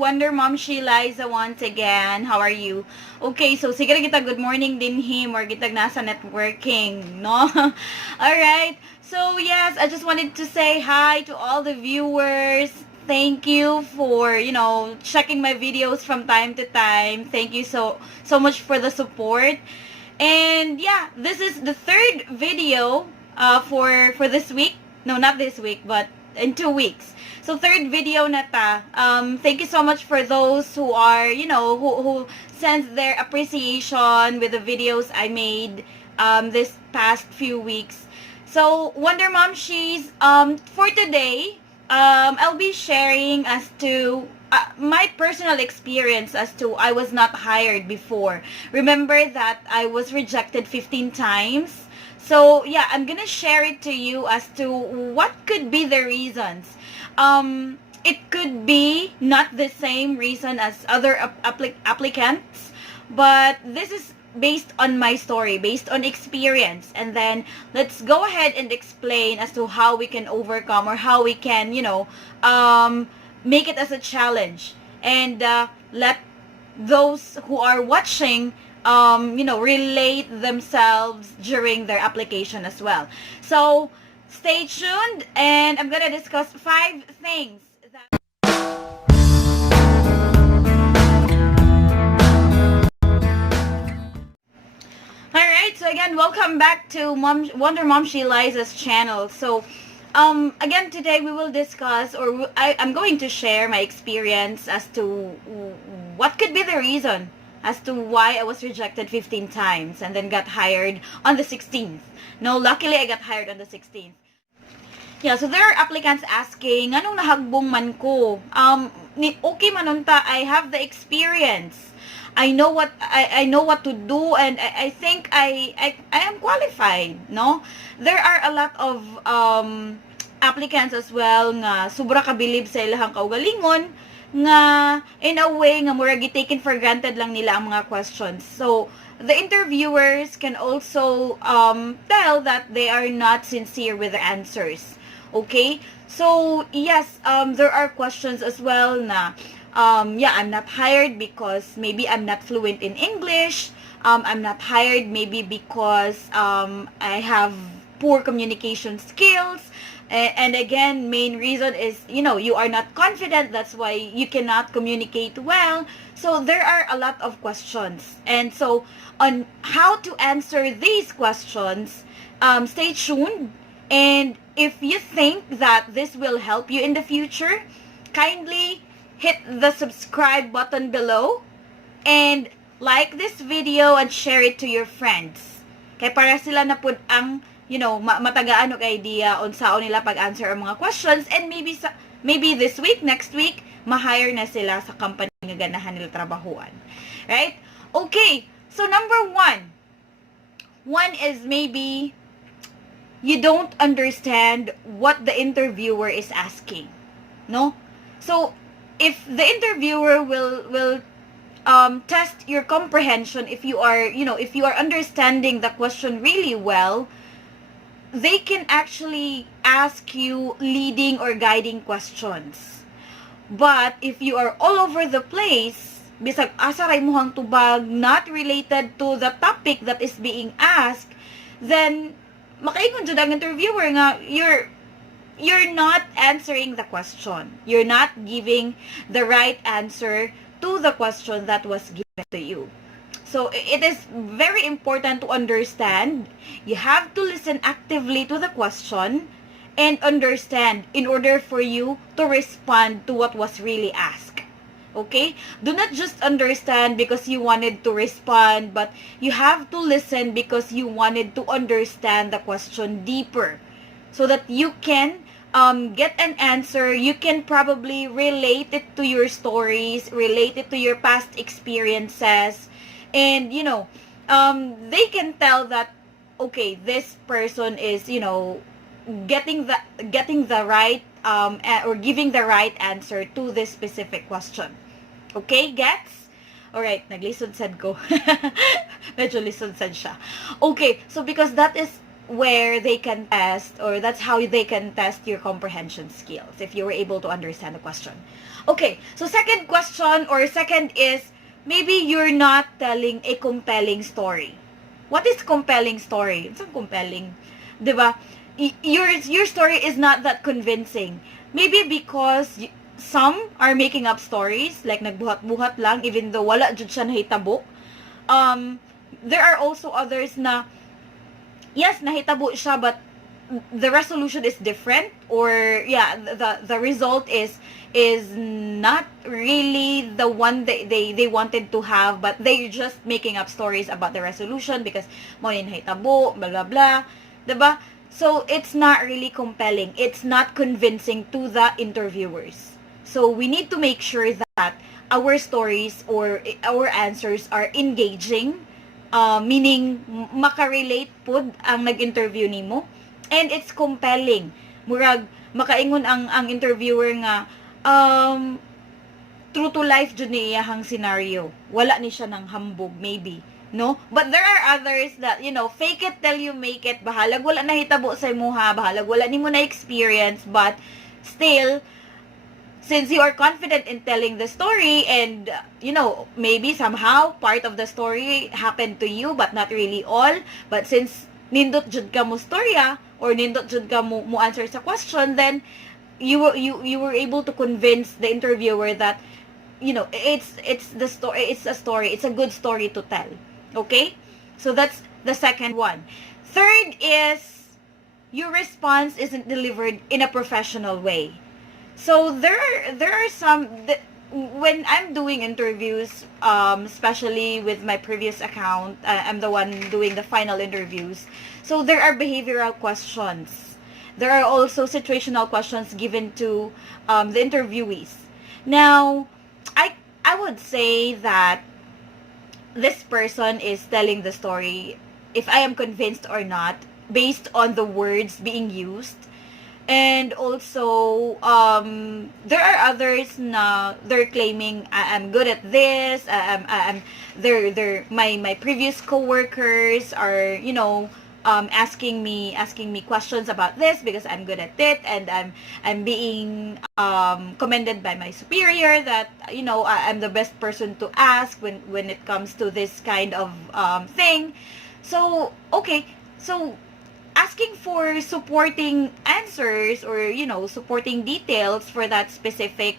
Wonder Mom Sheila Liza once again. How are you? Okay, so sige kita good morning din him or kita nasa networking, no? Alright, so yes, I just wanted to say hi to all the viewers. Thank you for, checking my videos from time to time. Thank you so much for the support. And yeah, this is the third video for this week. No, not this week, but in 2 weeks. So third video na ta. Thank you so much for those who are, who sends their appreciation with the videos I made this past few weeks. So Wonder Mom, she's for today, I'll be sharing as to my personal experience as to I was not hired before. Remember that I was rejected 15 times. So yeah, I'm gonna share it to you as to what could be the reasons. It could be not the same reason as other applicants, but this is based on my story, based on experience. And then let's go ahead and explain as to how we can overcome or how we can, make it as a challenge. And let those who are watching relate themselves during their application as well. So stay tuned, and I'm gonna discuss 5 things that Alright, so again, welcome back to Wonder Mom Sheila Liza's channel. So again, today we will discuss, or I'm going to share my experience as to what could be the reason as to why I was rejected 15 times and then got hired on the 16th. No, luckily I got hired on the 16th. Yeah, so there are applicants asking, anong nahagbong man ko? Okay manunta, I have the experience. I know what to do, and I think I am qualified, no? There are a lot of applicants as well nga sobra kabilib sa ilahang kaugalingon, nga in a way nga murag taken for granted lang nila ang mga questions. So the interviewers can also tell that they are not sincere with the answers. Okay, so yes, there are questions as well na I'm not hired because maybe I'm not fluent in English. I'm not hired maybe because I have poor communication skills. And again, main reason is, you are not confident. That's why you cannot communicate well. So there are a lot of questions. And so on how to answer these questions, stay tuned. And if you think that this will help you in the future, kindly hit the subscribe button below and like this video and share it to your friends. Kaya para sila na pud ang matagaan og idea on saon nila pag-answer ang mga questions, and maybe this week, next week, ma-hire na sila sa company nga ganahan nila trabahuan. Right? Okay. So number 1. One is maybe you don't understand what the interviewer is asking. No? So if the interviewer will test your comprehension, if you are understanding the question really well, they can actually ask you leading or guiding questions. But if you are all over the place, bisag asa ray mohang tubag not related to the topic that is being asked, then makaingon jud ang interviewer nga you're not answering the question. You're not giving the right answer to the question that was given to you. So it is very important to understand. You have to listen actively to the question and understand in order for you to respond to what was really asked. Okay? Do not just understand because you wanted to respond, but you have to listen because you wanted to understand the question deeper so that you can get an answer. You can probably relate it to your stories, relate it to your past experiences. And they can tell that okay, this person is getting the right or giving the right answer to this specific question. Okay, gets? Alright, naglisod sad ko. Medyo lisod sad siya. Okay, so because that is where they can test, or that's how they can test your comprehension skills if you were able to understand the question. Okay, so second question, or second is, maybe you're not telling a compelling story. What is compelling story? It's not compelling. Diba? Your story is not that convincing. Maybe because some are making up stories, like nagbuhat-buhat lang, even though wala jud siya nahitabo. There are also others na, yes, nahitabo siya, but the resolution is different, or yeah, the result is not really the one they wanted to have, but they're just making up stories about the resolution because mo ni nahitabo, blah blah blah, diba? So it's not really compelling, it's not convincing to the interviewers. So we need to make sure that our stories or our answers are engaging, meaning makarelate pud ang nag-interview nimo, and it's compelling. Murag makaingon ang interviewer nga, true to life jud ni iyahang scenario, wala ni siya ng hambog maybe, no? But there are others that, fake it till you make it, bahalag wala nahitabo sa imuha, bahalag wala nimo na experience, but still, since you are confident in telling the story, and maybe somehow part of the story happened to you but not really all, but since nindot jud ka mo storya, or nindot jud ka mo answer sa question, then you were able to convince the interviewer that it's the story, it's a good story to tell. Okay, so that's the second one. Third is, your response isn't delivered in a professional way. So there are some when I'm doing interviews, especially with my previous account, I'm the one doing the final interviews. So there are behavioral questions. There are also situational questions given to the interviewees. Now, I would say that this person is telling the story, if I am convinced or not, based on the words being used. And also, there are others na they're claiming, I'm good at this. My previous coworkers are, asking me questions about this because I'm good at it, and I'm being commended by my superior that I'm the best person to ask when it comes to this kind of thing. So okay, so asking for supporting answers, or supporting details for that specific,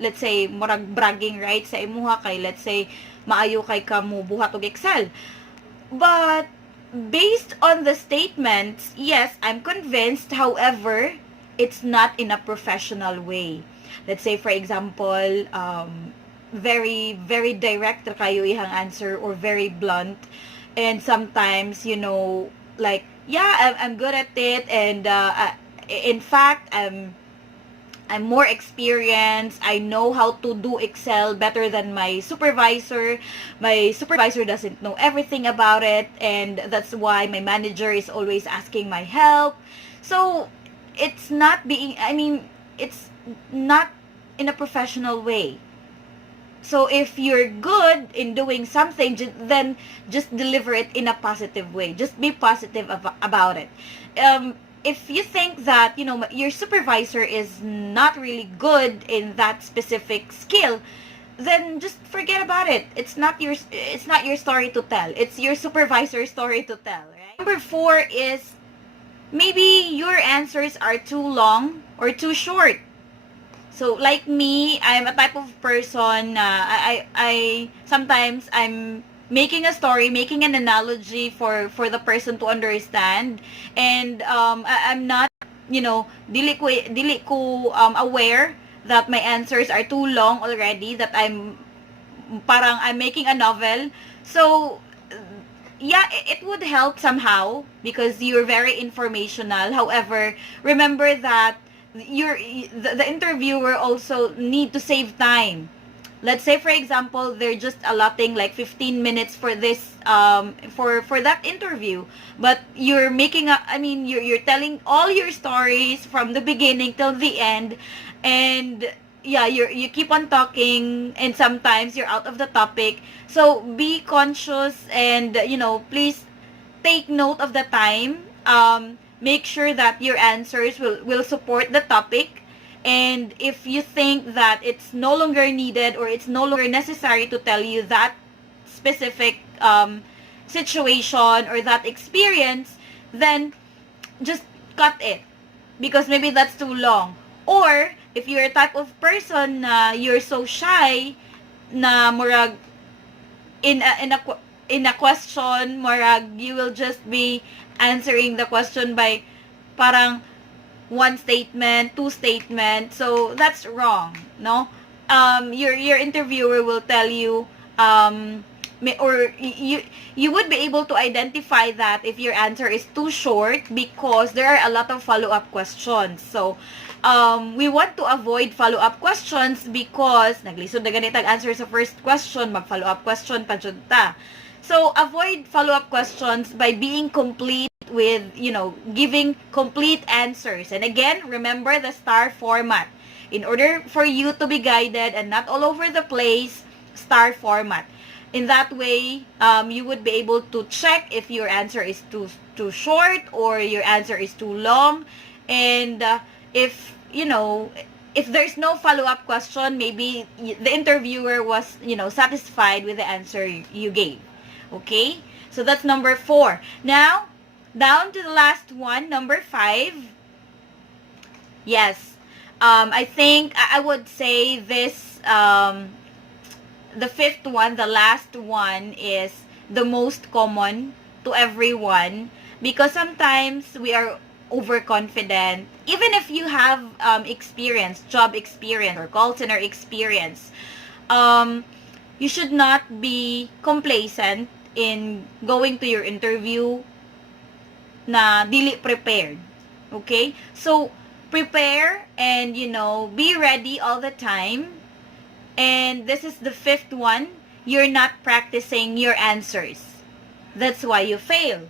let's say murag bragging rights sa imuha kay, let's say maayo kay kamo buhat og Excel, but based on the statements, yes, I'm convinced. However, it's not in a professional way. Let's say, for example, very, very direct kayo ihang answer, or very blunt. And sometimes, like, yeah, I'm good at it. And in fact, I'm more experienced. I know how to do Excel better than my supervisor. My supervisor doesn't know everything about it, and that's why my manager is always asking my help. So, it's not it's not in a professional way. So, if you're good in doing something, then just deliver it in a positive way. Just be positive about it. If you think that your supervisor is not really good in that specific skill, then just forget about it. It's not your story to tell. It's your supervisor's story to tell, right? Number 4 is, maybe your answers are too long or too short. So like me, I'm a type of person I sometimes I'm making a story, making an analogy for the person to understand, and I'm not, dili ko aware that my answers are too long already, that I'm making a novel. So yeah, it would help somehow because you're very informational. However, remember that the interviewer also need to save time. Let's say, for example, they're just allotting like 15 minutes for this for that interview, but you're you're telling all your stories from the beginning till the end, and yeah, you keep on talking, and sometimes you're out of the topic. So be conscious, and please take note of the time. Make sure that your answers will support the topic. And if you think that it's no longer needed or it's no longer necessary to tell you that specific situation or that experience, then just cut it because maybe that's too long. Or if you're a type of person na you're so shy na murag in a question, murag you will just be answering the question by parang one statement, two statement. So that's wrong, no? Your interviewer will tell you or you would be able to identify that if your answer is too short because there are a lot of follow-up questions. So we want to avoid follow-up questions because naglisod na ganitag answer sa first question, mag-follow-up question pa jud ta. So avoid follow-up questions by being complete with, giving complete answers. And again, remember the STAR format. In order for you to be guided and not all over the place, STAR format. In that way, you would be able to check if your answer is too short or your answer is too long. And if there's no follow-up question, maybe the interviewer was, satisfied with the answer you gave. Okay? So that's number 4. Now, down to the last one, number 5. Yes. I think I would say this, the 5th one, the last one, is the most common to everyone because sometimes we are overconfident. Even if you have experience, job experience or call center experience, you should not be complacent in going to your interview na dili prepared. Okay? So, prepare and, be ready all the time. And this is the 5th one. You're not practicing your answers. That's why you fail.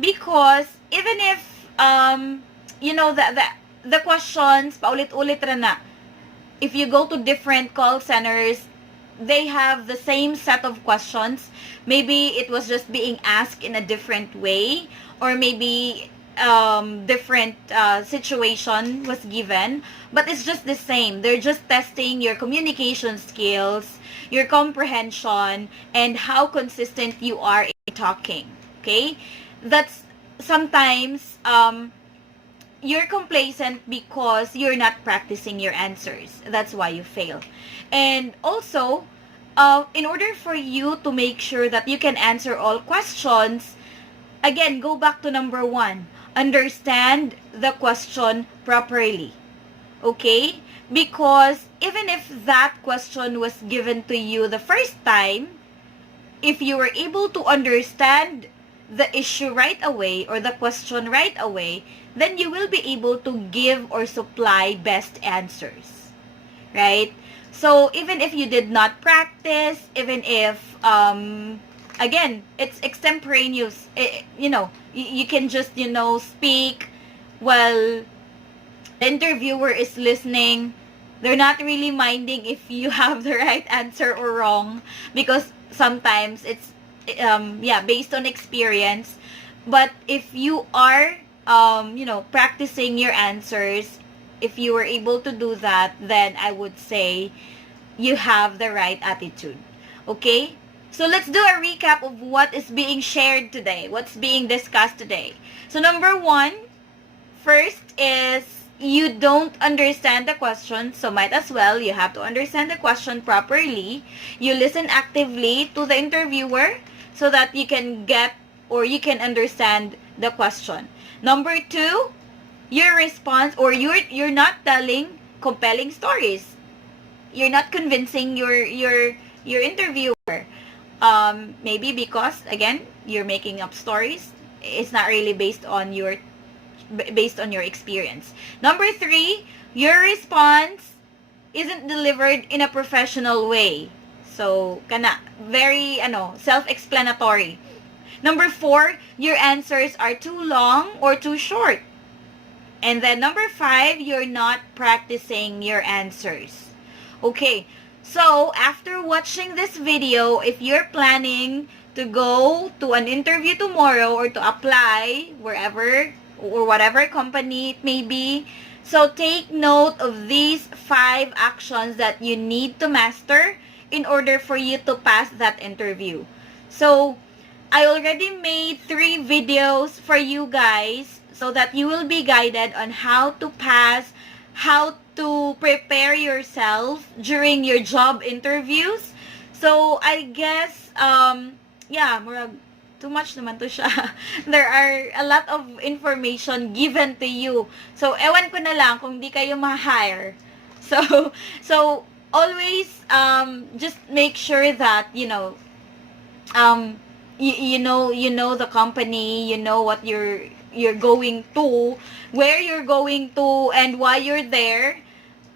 Because even if, the questions, paulit-ulit ra na. If you go to different call centers, they have the same set of questions. Maybe it was just being asked in a different way, or maybe different situation was given, but it's just the same. They're just testing your communication skills, your comprehension, and how consistent you are in talking. Okay? That's sometimes you're complacent because you're not practicing your answers. That's why you fail. And also, in order for you to make sure that you can answer all questions, again, go back to number 1. Understand the question properly. Okay? Because even if that question was given to you the first time, if you were able to understand the issue right away or the question right away, then you will be able to give or supply best answers. Right? So, even if you did not practice, even if, again, it's extemporaneous, you can just, speak while the interviewer is listening. They're not really minding if you have the right answer or wrong because sometimes it's, based on experience. But if you are, practicing your answers, if you were able to do that, then I would say you have the right attitude. Okay? So let's do a recap of what is being shared today, what's being discussed today. So number 1, first is you don't understand the question, so might as well you have to understand the question properly. You listen actively to the interviewer so that you can get or you can understand the question. Number 2, your response, or you're not telling compelling stories. You're not convincing your interviewer. Maybe because again you're making up stories. It's not really based on your experience. Number 3, your response isn't delivered in a professional way. So very self-explanatory. Number 4, your answers are too long or too short. And then number 5, you're not practicing your answers. Okay, so after watching this video, if you're planning to go to an interview tomorrow or to apply wherever or whatever company it may be. So take note of these 5 actions that you need to master in order for you to pass that interview. So I already made 3 videos for you guys so that you will be guided on how to pass, how to prepare yourself during your job interviews. So I guess yeah, murag too much naman to siya. There are a lot of information given to you. So ewan ko na lang kung di kayo ma-hire. So always just make sure that you know the company, you know what you're going to, where you're going to, and why you're there.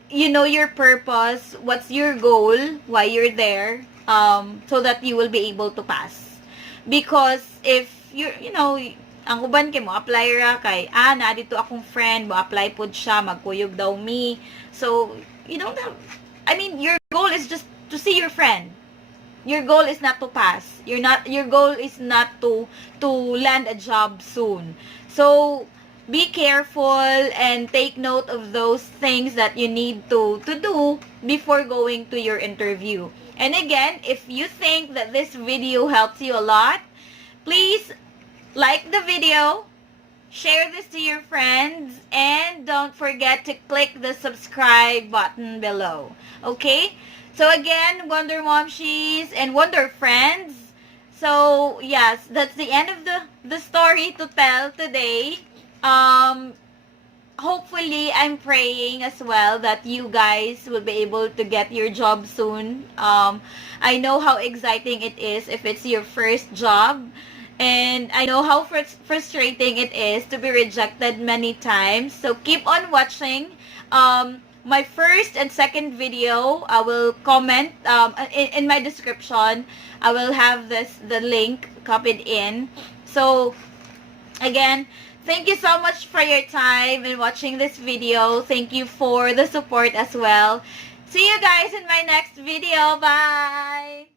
You know your purpose, what's your goal, why you're there, so that you will be able to pass. Because if ang uban kay mo apply ra kay na dito akong friend mo apply pod siya magkuyog daw me. So you don't have, I mean, your goal is just to see your friend. Your goal is not to pass. Your goal is not to land a job soon. So be careful and take note of those things that you need to do before going to your interview. And again, if you think that this video helps you a lot, please like the video, share this to your friends, and don't forget to click the subscribe button below. Okay? So again, Wonder Momshies and Wonder Friends. So yes, that's the end of the story to tell today. Hopefully, I'm praying as well that you guys will be able to get your job soon. I know how exciting it is if it's your first job. And I know how frustrating it is to be rejected many times. So keep on watching. My first and second video, I will comment in my description. I will have the link copied in. So again, thank you so much for your time and watching this video. Thank you for the support as well. See you guys in my next video. Bye!